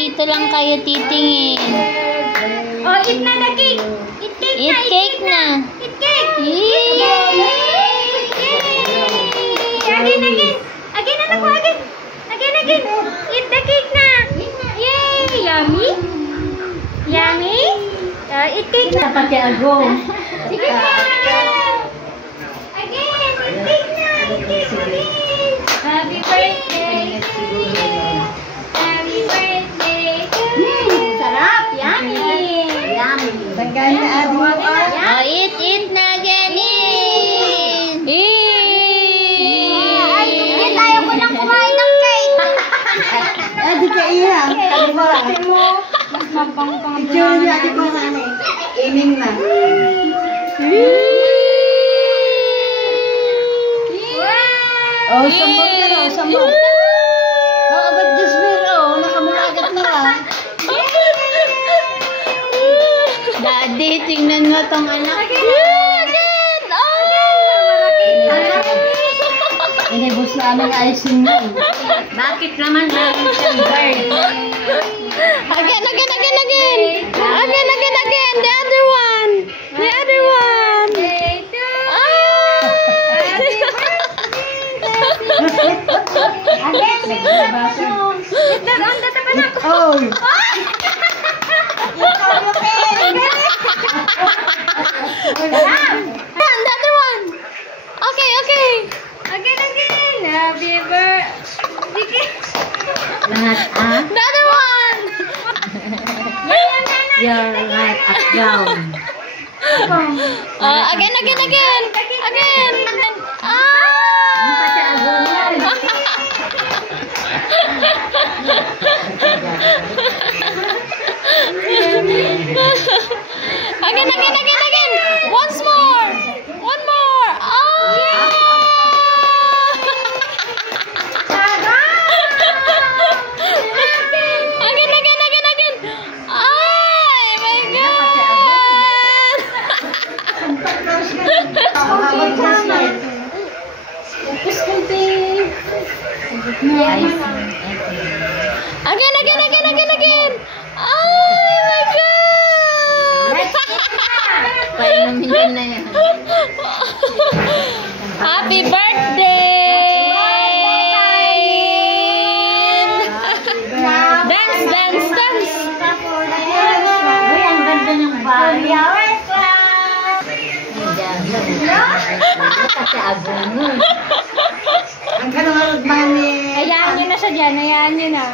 dito lang kayo titingin. Oh, eat na the cake. Eat cake na. Eat cake na. Eat cake. Yay! Again. Again, anak ko, again. Again. Eat the cake na. Yay! Yummy? Yummy? Eat cake na. Pati agong. Sige na. Again, eat cake na. Eat cake again. Happy birthday to you. Happy birthday to you. Sarap. Yummy. Tanggal na abo. Oh, eat na again. Ay, ayaw ko lang kumain ng cake. Di ka iya. Mas mabang-bang. Picture niya, di ko na aiming na. Oh, sambal ka na, sambal. Oh, ba't Jasmine, oh, nakamulagat na ka. Daddy, tingnan mo tong anak. Again! Inibos na aming icing na. Bakit naman namin siyang bird? Again. The other one. Oh! The other one. Okay. Again. Happy birthday. Lahat, ah? The other one. You're right up down. Again. Pati agong yan. Again. Once more. One more. Again. Ay, my God. Hawag Jasmine. Again. Ay, my God. Painumin yun na yan. Happy birthday. Dance. Uy, ang ganda ng bahay. Kasi agong. Ang ganda ng bahay. Hayaan nyo na siya dyan. Hayaan nyo na.